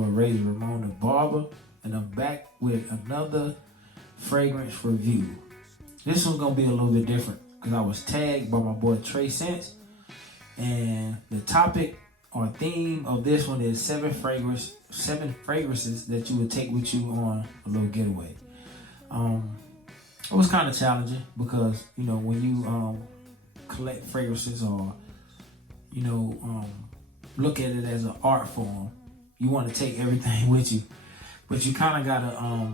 boy Ray Ramon the Barber, and I'm back with another fragrance review. This one's gonna be a little bit different because I was tagged by my boy Trey Sense, and the topic or theme of this one is seven fragrances that you would take with you on a little getaway. It was kind of challenging because when you collect fragrances or look at it as an art form, you want to take everything with you, but you kind of gotta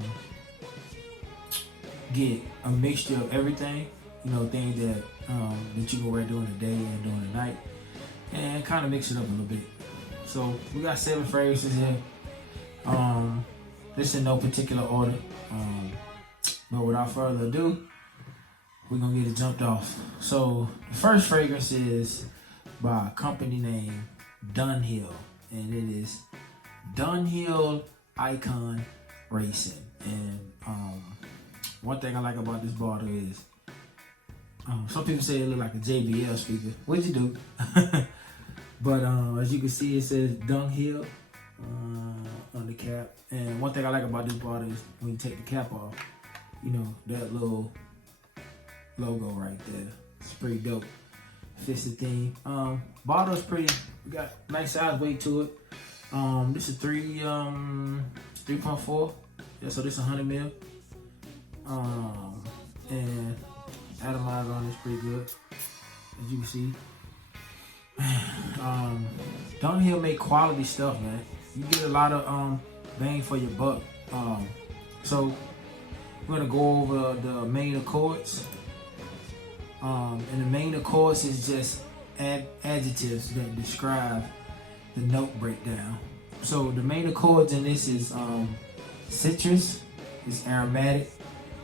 get a mixture of everything, things that you can wear during the day and during the night, and kind of mix it up a little bit. So we got 7 fragrances here. This in no particular order, but without further ado, we're gonna get it jumped off. So the first fragrance is by a company named Dunhill, and it is Dunhill Icon Racing. And one thing I like about this bottle is some people say it look like a JBL speaker, which you do. But as you can see, it says Dunhill on the cap. And one thing I like about this bottle is when you take the cap off, that little logo right there. It's pretty dope. Fits the theme. Bottle is pretty. We got nice size weight to it. This is 3.4. Yeah, so this is 100 ml. And atomizer on is pretty good, as you can see. Dunhill make quality stuff, man. You get a lot of bang for your buck. So we're gonna go over the main accords. And the main accords is just adjectives that describe the note breakdown. So the main accords in this is citrus, it's aromatic,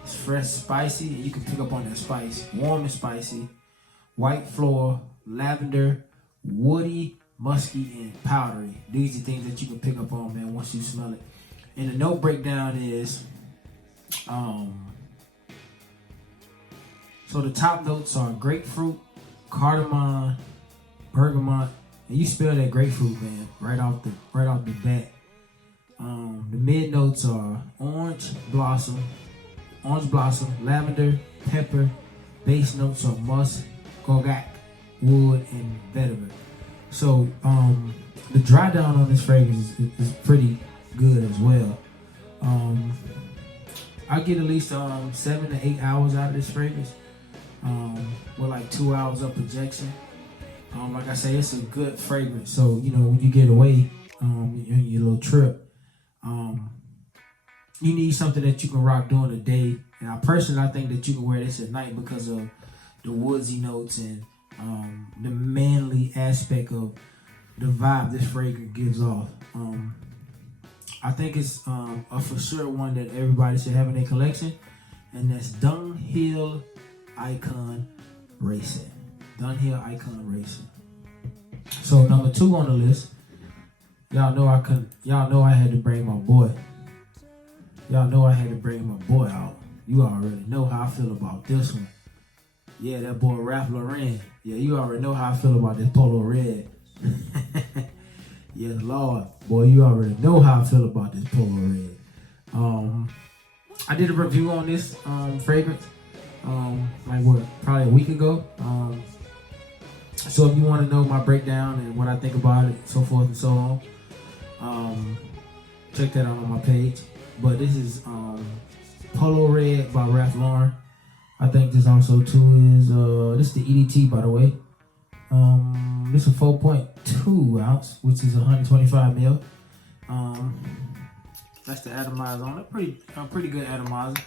it's fresh, spicy. You can pick up on that spice. Warm and spicy, white floral, lavender, woody, musky, and powdery. These are things that you can pick up on, man, once you smell it. And the note breakdown is so the top notes are grapefruit, cardamom, bergamot, and you smell that grapefruit, man, right off the bat. The mid notes are orange blossom, lavender, pepper. Base notes are musk, gogak, wood, and vetiver. So the dry down on this fragrance is pretty good as well. I get at least 7 to 8 hours out of this fragrance. With like 2 hours of projection. Like I say, it's a good fragrance. So when you get away on your little trip, you need something that you can rock during the day. And I think that you can wear this at night because of the woodsy notes and the manly aspect of the vibe this fragrance gives off. I think it's a for sure one that everybody should have in their collection, and that's Dunhill Icon Racing. Dunhill Icon Racing. So number 2 on the list, y'all know I had to bring my boy. Y'all know I had to bring my boy out. You already know how I feel about this one. Yeah, that boy Ralph Lauren. Yeah, you already know how I feel about this Polo Red. Yes, Lord. Boy, you already know how I feel about this Polo Red. I did a review on this fragrance probably a week ago. So if you want to know my breakdown and what I think about it, so forth and so on, check that out on my page. But this is Polo Red by Ralph Lauren. I think this also too is this is the EDT, by the way. This is a 4.2 ounce, which is 125 ml. That's the atomizer on it. Pretty good atomizer.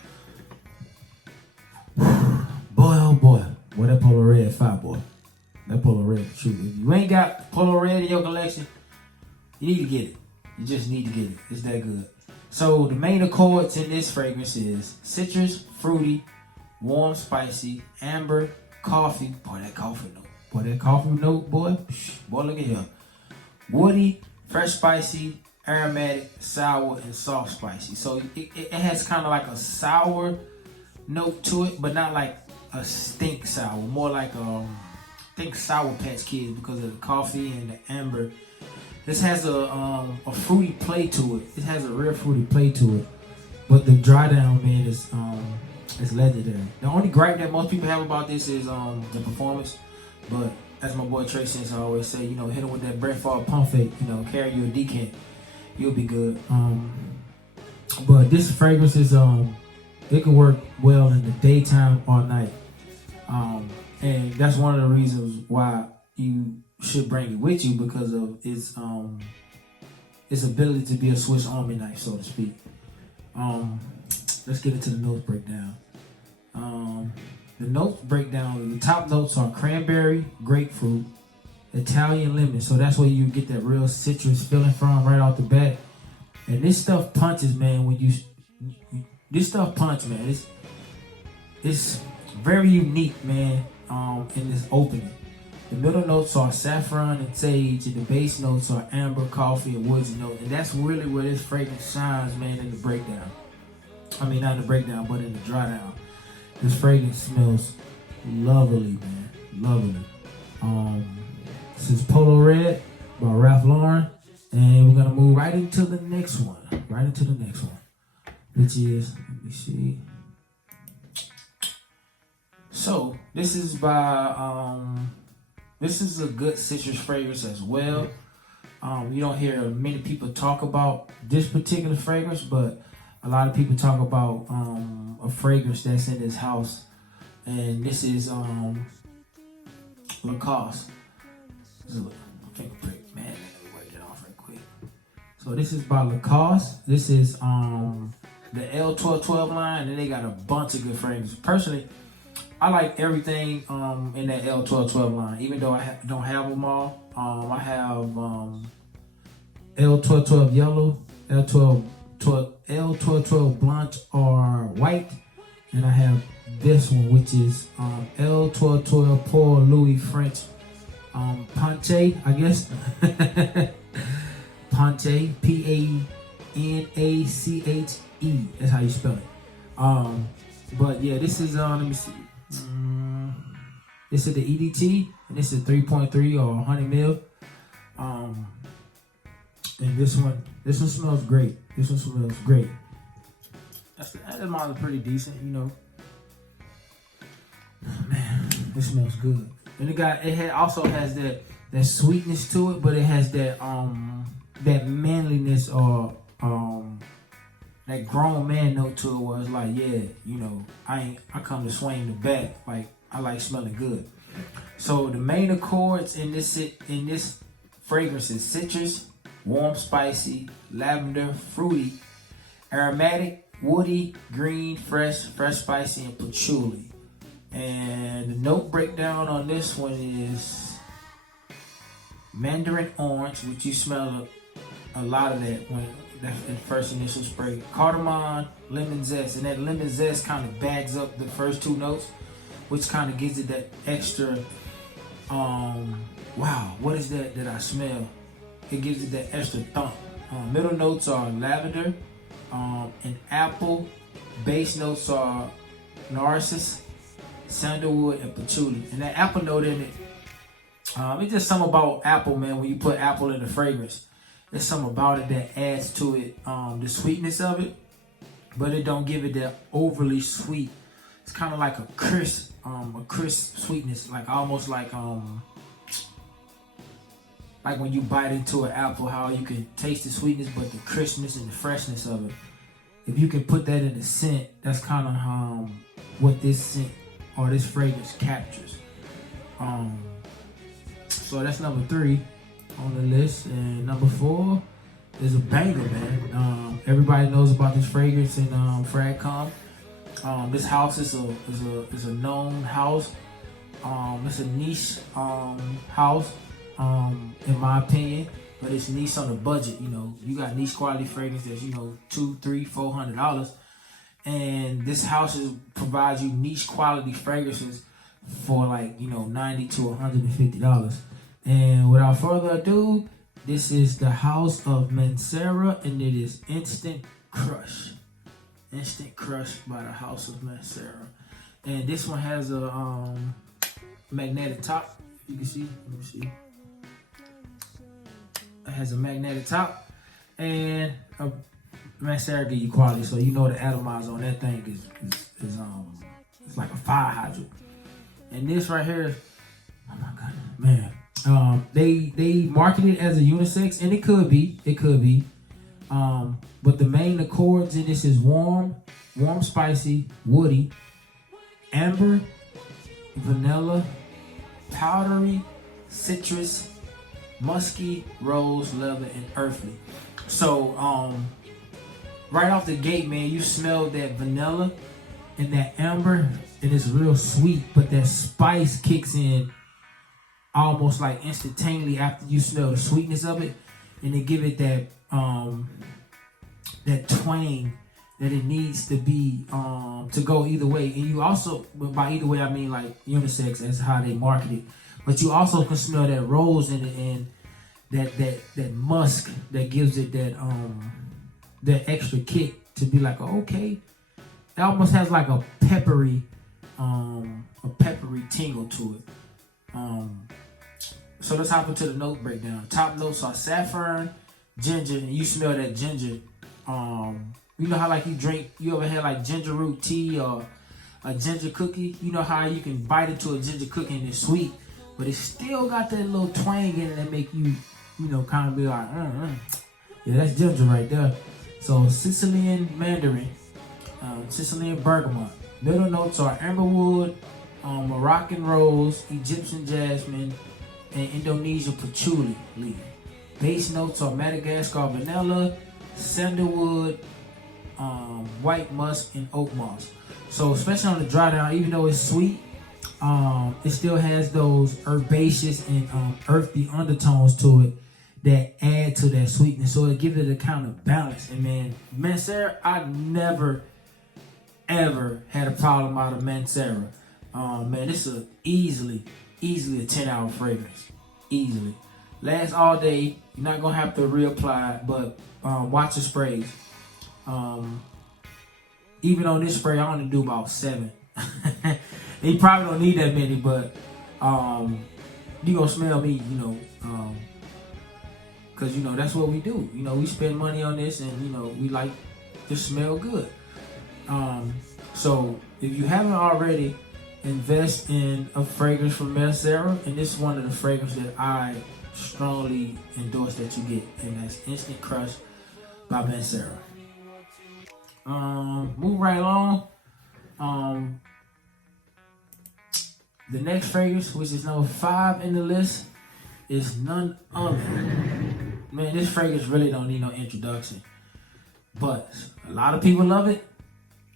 Boy, oh boy, that Polo Red fire, boy. That Polo Red, shoot. If you ain't got Polo Red in your collection, you need to get it. You just need to get it. It's that good. So the main accords in this fragrance is citrus, fruity, warm, spicy, amber, coffee. Boy, that coffee note. Boy, look at here. Woody, fresh, spicy, aromatic, sour, and soft spicy. So it has kind of like a sour note to it, but not like a stink sour. More like think Sour Patch Kids because of the coffee and the amber This has a fruity play to it. It has a real fruity play to it. But the dry down, man, is legendary. The only gripe that most people have about this is the performance. But as my boy Trey Sense always say, hit him with that breadfall pump fake. Carry you a decant, you'll be good. But this fragrance is it can work well in the daytime or night. And that's one of the reasons why you should bring it with you, because of its ability to be a Swiss Army knife, so to speak. Let's get into the notes breakdown. The notes breakdown, the top notes are cranberry, grapefruit, Italian lemon. So that's where you get that real citrus feeling from right off the bat. And this stuff punches, man. This stuff punch, man. It's very unique, man. In this opening, the middle notes are saffron and sage, and the base notes are amber, coffee, and woodsy notes. And that's really where this fragrance shines, man. In the breakdown. I mean, not in the breakdown, but in the dry down. This fragrance smells lovely, man. Lovely. This is Polo Red by Ralph Lauren. And we're going to move right into the next one. Which is, let me see. So, this is by, this is a good citrus fragrance as well. You don't hear many people talk about this particular fragrance, but a lot of people talk about a fragrance that's in this house, and this is Lacoste. This is a finger prick, man. Let me work it off right quick. So this is by Lacoste. This is the L1212 line, and they got a bunch of good fragrances. Personally, I like everything in that L1212 line, even though I don't have them all. I have L1212 yellow, L1212 blanche or white, and I have this one, which is L1212 Paul Louis French Panche, I guess. Panche, P-A-N-A-C-H-E. That's how you spell it. But yeah, this is let me see. This is the EDT, and this is 3.3 or 100 mil. And this one smells great. That mine's pretty decent, Man, this smells good. And it also has that sweetness to it, but it has that manliness or that grown man note to it, where it's like, I come to swing the bat. Like, I like smelling good. So the main accords in this fragrance is citrus, warm, spicy, lavender, fruity, aromatic, woody, green, fresh, spicy, and patchouli. And the note breakdown on this one is mandarin orange, which you smell a lot of that when that's the first initial spray. Cardamom, lemon zest, and that lemon zest kind of bags up the first two notes, which kind of gives it that extra, wow, what is that I smell? It gives it that extra thump. Middle notes are lavender and apple. Base notes are narcissus, sandalwood, and patchouli. And that apple note in it, it's just something about apple, man. When you put apple in the fragrance, there's something about it that adds to it, the sweetness of it, but it don't give it that overly sweet. It's kind of like a crisp sweetness, like almost like when you bite into an apple, how you can taste the sweetness, but the crispness and the freshness of it. If you can put that in the scent, that's kind of what this scent or this fragrance captures. So that's number 3 on the list, and number 4 is a banger, man. Everybody knows about this fragrance in Fragcom. This house is a known house. It's a niche house, in my opinion, but it's niche on a budget. You got niche quality fragrance that's $200, $300, $400, and this house provides you niche quality fragrances for like $90 to $150. And without further ado, this is the house of Mancera, and it is Instant Crush. Instant Crush by the house of Mancera. And this one has a magnetic top. You can see. Let me see. has a magnetic top, and Mancera give you quality, so you know the atomizer on that thing is it's like a fire hydrant. And this right here, oh my god, man. They market it as a unisex, and it could be. But the main accords in this is warm, spicy, woody, amber, vanilla, powdery, citrus, musky, rose, leather, and earthly. So right off the gate, man, you smell that vanilla and that amber, and it's real sweet, but that spice kicks in almost like instantaneously after you smell the sweetness of it, and they give it that that twang that it needs to be to go either way. And you also, by either way I mean like unisex, that's how they market it. But you also can smell that rose in it, and that musk that gives it that extra kick to be like, okay, it almost has like a peppery tingle to it. So let's hop into the note breakdown. Top notes are saffron, ginger, and you smell that ginger. You know how like you ever had like ginger root tea or a ginger cookie? You know how you can bite into a ginger cookie and it's sweet, but it still got that little twang in it that make you, kind of be like, yeah, that's ginger right there. So Sicilian mandarin, Sicilian bergamot. Middle notes are amberwood, Moroccan rose, Egyptian jasmine, and Indonesia patchouli leaf. Base notes are Madagascar vanilla, sandalwood, white musk, and oak moss. So especially on the dry down, even though it's sweet, it still has those herbaceous and earthy undertones to it that add to that sweetness. So it gives it a kind of balance. And man, Mancera, I never ever had a problem out of Mancera. Man, this is easily a 10-hour fragrance. Easily. Lasts all day. You're not gonna have to reapply, but watch the sprays. Even on this spray, I only do about 7. You probably don't need that many, but you gonna smell me, because that's what we do. We spend money on this, and we like to smell good. So if you haven't already, invest in a fragrance from Mancera, and this is one of the fragrances that I strongly endorse that you get, and that's Instant Crush by Mancera. Move right along. The next fragrance, which is number 5 in the list, is none other. Man, this fragrance really don't need no introduction, but a lot of people love it,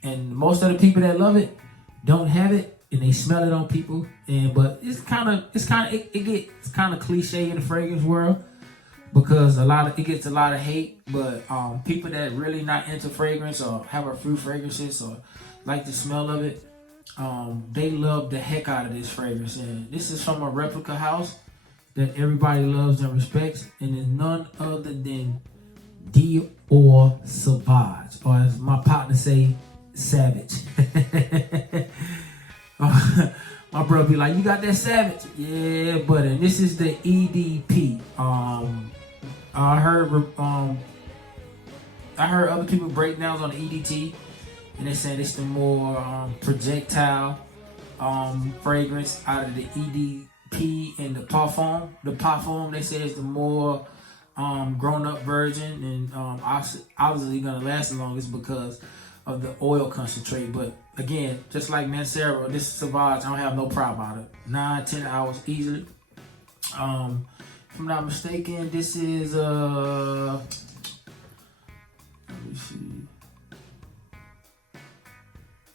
and most of the people that love it don't have it, and they smell it on people. But it gets kind of cliche in the fragrance world, because it gets a lot of hate. But people that really not into fragrance or have a few fragrances or like the smell of it, they love the heck out of this fragrance. And this is from a replica house that everybody loves and respects, and it's none other than Dior Sauvage, or as my partner say, Savage. My brother be like, you got that Savage? Yeah, but and this is the EDP. I heard other people breakdowns on the EDT, and they said it's the more projectile fragrance out of the EDP and the Parfum. The Parfum, they say, is the more grown-up version, and obviously gonna last the longest because of the oil concentrate. But again, just like Mancera, this is Sauvage, I don't have no problem about it. 9-10 hours easily. If I'm not mistaken, this is let me see.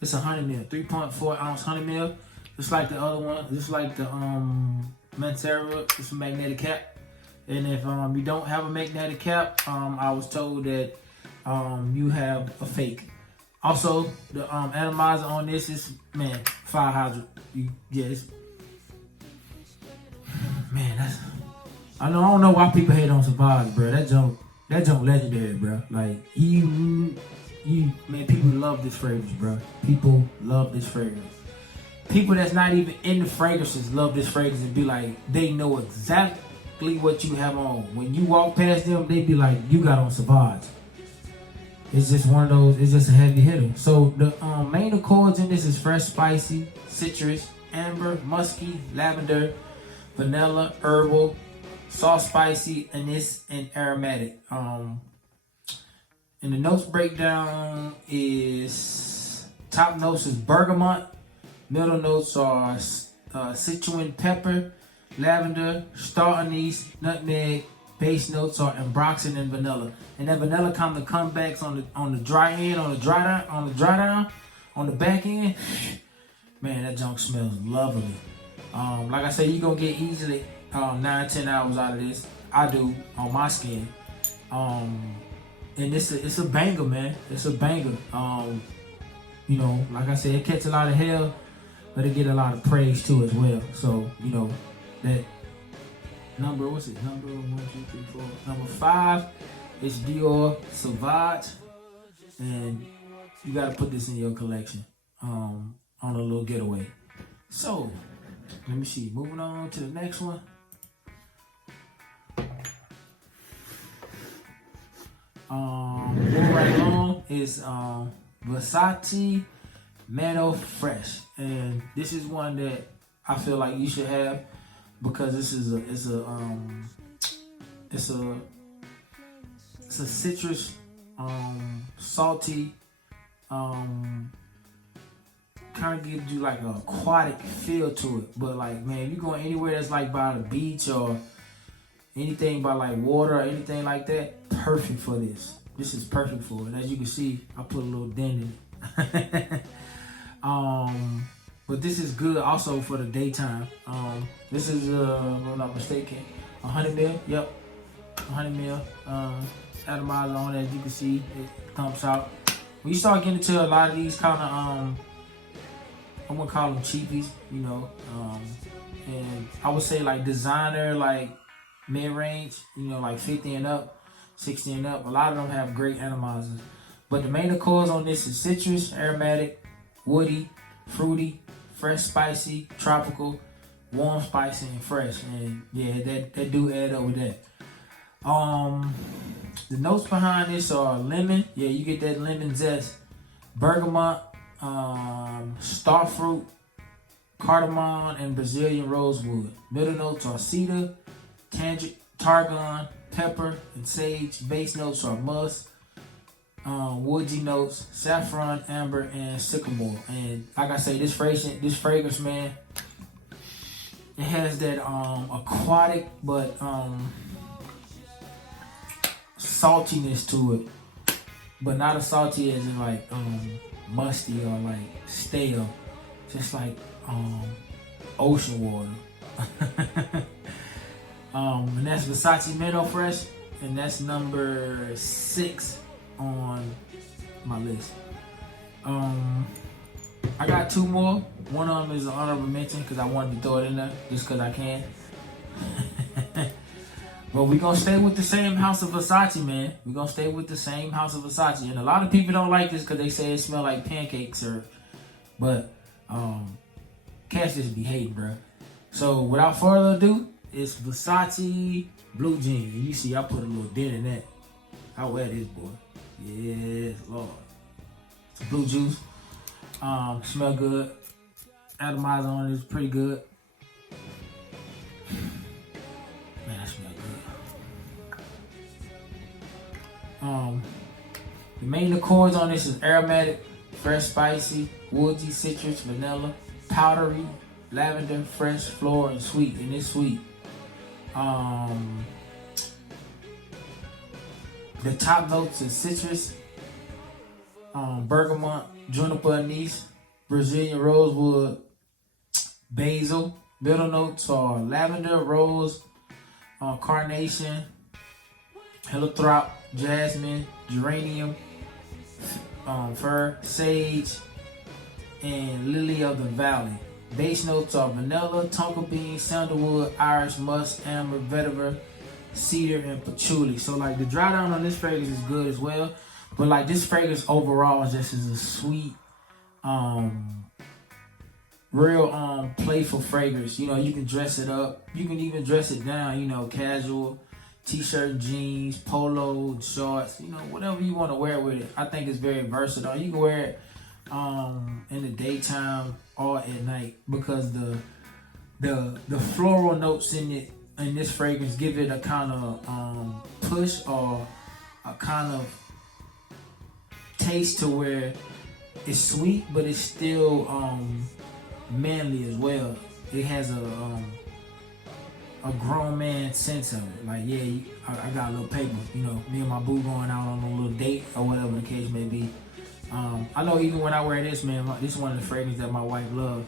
It's a 100 ml, 3.4 ounce 100 ml. Just like the other one, just like the Mancera, it's a magnetic cap. And if you don't have a magnetic cap, I was told that you have a fake. Also, the atomizer on this is, man, fire hydrant. I don't know why people hate on Sauvage, bro. That junk legendary, bro. Like, man, people love this fragrance, bro. People love this fragrance. People that's not even in the fragrances love this fragrance and be like, they know exactly. exactly what you have on. When you walk past them, they be like, you got on Savage. It's just one of those, it's just a heavy hitter. So the main accords in this is fresh, spicy, citrus, amber, musky, lavender, vanilla, herbal, soft, spicy, anise, and aromatic. And the notes breakdown is, top notes is bergamot, middle notes are citron pepper, lavender, star anise, nutmeg. Base notes are ambroxan and vanilla, and that vanilla kind of comebacks on the dry end, on the dry down, on the back end. Man, that junk smells lovely. Like I said, you gonna get easily 9-10 hours out of this. I do on my skin. And it's a banger, man. It's a banger. You know, like I said, it catch a lot of hell, but it get a lot of praise too as well. So you know that. Number 1, 2, 3, 4. Number 5 is Dior Sauvage, and you gotta put this in your collection on a little getaway. So let me see. Moving on to the next one. Moving right along is Versace Mano Fresh, and this is one that I feel like you should have. Because this is it's a citrus, salty, kind of gives you like an aquatic feel to it. But like, man, if you're going anywhere that's like by the beach or anything by like water or anything like that, perfect for this. This is perfect for it. As you can see, I put a little dent in it. But this is good also for the daytime. This is, if I'm not mistaken, 100 mil. Yep, 100 mil. Atomizer on it, as you can see, it pumps out. When you start getting into a lot of these kind of, I'm gonna call them cheapies, you know. And I would say like designer, like mid-range, you know, like 50 and up, 60 and up. A lot of them have great atomizers. But the main accords on this is citrus, aromatic, woody, fruity, fresh, spicy, tropical, warm, spicy, and fresh. And yeah, that do add up with that. The notes behind this are lemon. Yeah, you get that lemon zest. Bergamot, starfruit, cardamom, and Brazilian rosewood. Middle notes are cedar, tarragon, pepper, and sage. Base notes are musk, woody notes, saffron, amber, and sycamore. And like I say, this fragrance, man, it has that aquatic but saltiness to it, but not as salty as in like musty or like stale, just like ocean water. And that's Versace Mano Fresh, and that's number 6 on my list. I got 2 more. One of them is an honorable mention because I wanted to throw it in there just because I can. But we're going to stay with the same house of Versace, man. We're going to stay with the same house of Versace. And a lot of people don't like this because they say it smells like pancake syrup. But cats just be hating, bro. So without further ado, it's Versace Blue Jean. You see, I put a little dent in that. How wet is, boy? Yes, Lord. It's blue juice. Smell good. Atomizer on it is pretty good. Man, that smell good. The main accords on this is aromatic, fresh, spicy, woody, citrus, vanilla, powdery, lavender, fresh, floral, and sweet. And it's sweet. The top notes is citrus, bergamot, juniper anise, Brazilian rosewood, basil. Middle notes are lavender, rose, carnation, heliotrope, jasmine, geranium, fir, sage, and lily of the valley. Base notes are vanilla, tonka bean, sandalwood, Irish musk, amber, vetiver, cedar, and patchouli. So like the dry down on this fragrance is good as well. But like this fragrance overall just is a sweet, real playful fragrance. You know, you can dress it up. You can even dress it down, you know, casual, t-shirt and jeans, polo, shorts, you know, whatever you want to wear with it. I think it's very versatile. You can wear it in the daytime or at night, because the floral notes in this fragrance give it a kind of push, or a kind of taste to where it's sweet, but it's still manly as well. It has a grown man sense of it. Like, yeah, I got a little paper. You know, me and my boo going out on a little date or whatever the case may be. I know even when I wear this, man, this is one of the fragrances that my wife loves,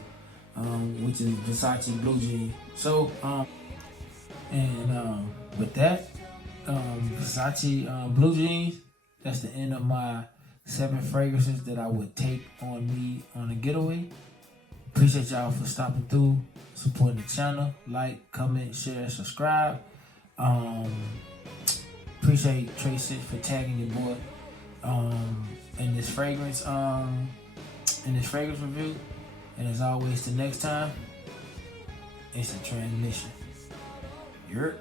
which is Versace Blue Jeans. So, with that, Versace Blue Jeans, that's the end of my 7 fragrances that I would take on me on a getaway. Appreciate y'all for stopping through, supporting the channel. Like, comment, share, subscribe. Appreciate Tracy for tagging your boy in this fragrance review. And as always, till next time, it's a transmission. You're